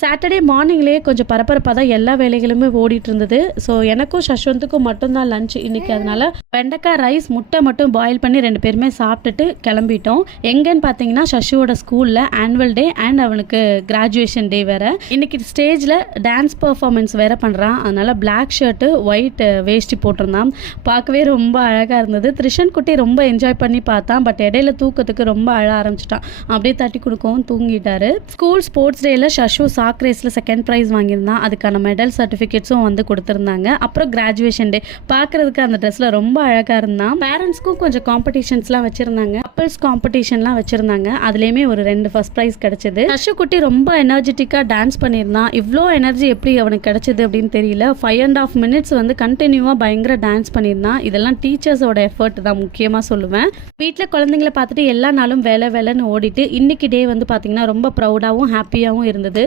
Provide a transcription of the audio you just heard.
Saturday மார்னிங்லேயே கொஞ்சம் பரபரப்பாக தான் எல்லா வேலைகளுமே ஓடிட்டு இருந்தது. ஸோ எனக்கும் சஷ்வந்துக்கும் மட்டும்தான் லஞ்ச் இன்னைக்கு. அதனால வெண்டைக்காய் ரைஸ் முட்டை மட்டும் பாயில் பண்ணி 2 பேருமே சாப்பிட்டுட்டு கிளம்பிட்டோம். எங்கன்னு பார்த்தீங்கன்னா சஷுவோட ஸ்கூலில் ஆனுவல் டே அண்ட் அவனுக்கு கிராஜுவேஷன் டே வேறு. இன்னைக்கு ஸ்டேஜில் டான்ஸ் பர்ஃபார்மன்ஸ் வேறு பண்ணுறான். அதனால் பிளாக் ஷர்ட்டு ஒயிட் வேஷ்டி போட்டிருந்தான். பார்க்கவே ரொம்ப அழகாக இருந்தது. த்ரிஷன் குட்டி ரொம்ப என்ஜாய் பண்ணி பார்த்தான். பட் இடையில தூக்கத்துக்கு ரொம்ப அழ ஆரம்பிச்சிட்டான். அப்படியே தட்டி கொடுக்கவும் தூங்கிட்டாரு. ஸ்கூல் ஸ்போர்ட்ஸ் டேயில் சஷு சாக் ரேஸில் செகண்ட் ப்ரைஸ் வாங்கியிருந்தான். அதுக்கான மெடல் சர்டிஃபிகேட்ஸும் வந்து கொடுத்துருந்தாங்க. அப்புறம் கிராஜுவேஷன் டே பார்க்குறதுக்கு அந்த ட்ரெஸ்ஸில் ரொம்ப அழகாக இருந்தான். பேரண்ட்ஸ்க்கும் கொஞ்சம் காம்படிஷன்ஸ்லாம் வச்சுருந்தாங்க. கப்பல்ஸ் காம்படிஷன்லாம் வச்சுருந்தாங்க. அதுலேயுமே ஒரு 2 ஃபர்ஸ்ட் ப்ரைஸ் கிடச்சிது. சஷு குட்டி ரொம்ப எனர்ஜெட்டிக்காக டான்ஸ் பண்ணியிருந்தான். இவ்வளோ எனர்ஜி எப்படி அவனுக்கு கிடச்சிது அப்படின்னு தெரியல. 5.5 minutes வந்து கண்டினியூவாக பயங்கர டான்ஸ் பண்ணியிருந்தான். இதெல்லாம் டீச்சர்ஸோட எஃபர்ட் தான் முக்கியமாக சொல்லுவேன். வீட்டில் குழந்தைங்கள பார்த்துட்டு எல்லா நாளும் வேலைன்னு ஓடிட்டு இன்னைக்கு டே வந்து பார்த்தீங்கன்னா ரொம்ப ப்ரௌடாகவும் ஹாப்பியாகவும் இருந்தது.